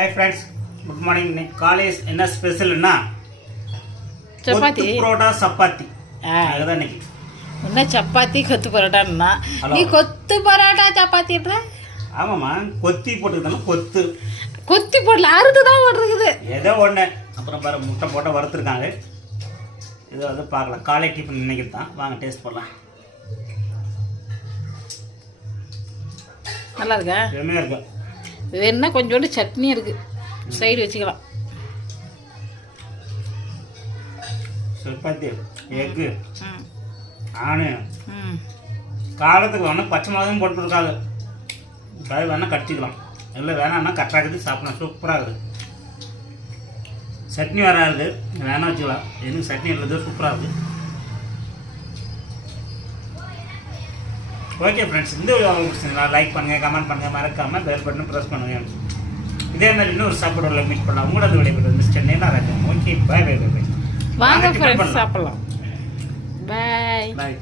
Hi friends, good morning. இன்னைக்கு college என்ன ஸ்பெஷல்னா சப்பாத்தி பரோட்டா சப்பாத்தி. அதுதான் இன்னைக்கு. என்ன சப்பாத்தி கொத்து பரோட்டான்னா நீ கொத்து பரோட்டா சப்பாத்தின்ற? ஆமாம்மா, கொத்தி போட்டுக்கிட்டாலும் கொத்தி போடல, அறுத்து தான் போட்டுருக்குது. ஏதோ ஒன்று. அப்புறம் பாரு, முட்டை போட்டு வறுத்துருக்காங்க. இது வந்து பார்க்கலாம். காலை டிஃபன் நினைக்கிறது தான். வாங்க டேஸ்ட் பண்ணலாம். நல்லா இருக்கா? செம்மையாக இருக்கு. வேணுன்னா கொஞ்சோண்டு சட்னி இருக்கு, சைடு வச்சுக்கலாம். சப்பாத்தி, எக்கு, ஆனியன், காலத்துக்கு வேணால் பச்சை மிளகாயும் போட்டுருக்காங்க. காய் வேணால் கடிச்சிக்கலாம், இல்லை வேணாம்னா கட்டாக்குது சாப்பிடலாம். சூப்பராக இருக்குது. சட்னி வேற இருக்குது, வேணா வச்சுக்கலாம். எனக்கு சட்னி இருக்குது, சூப்பராக இருக்குது. ஓகே ஃப்ரெண்ட்ஸ், இந்த வீடியோ உங்களுக்கு பிடிச்சிருந்தா லைக் பண்ணுங்கள், கமெண்ட் பண்ணுங்கள், மறக்காமல் பெல் பட்டனை ப்ரெஸ் பண்ணுங்கள். இதே மாதிரி இன்னொரு சாப்பாடு மீட் பண்ணலாம். உங்களோட விடைபெறுவது மிஸ்டர் நேனாராஜன். ஓகே, பாய் பாய் பாய். வாங்க ஃப்ரெண்ட்ஸ், சாப்பிடலாம். பாய் பாய்.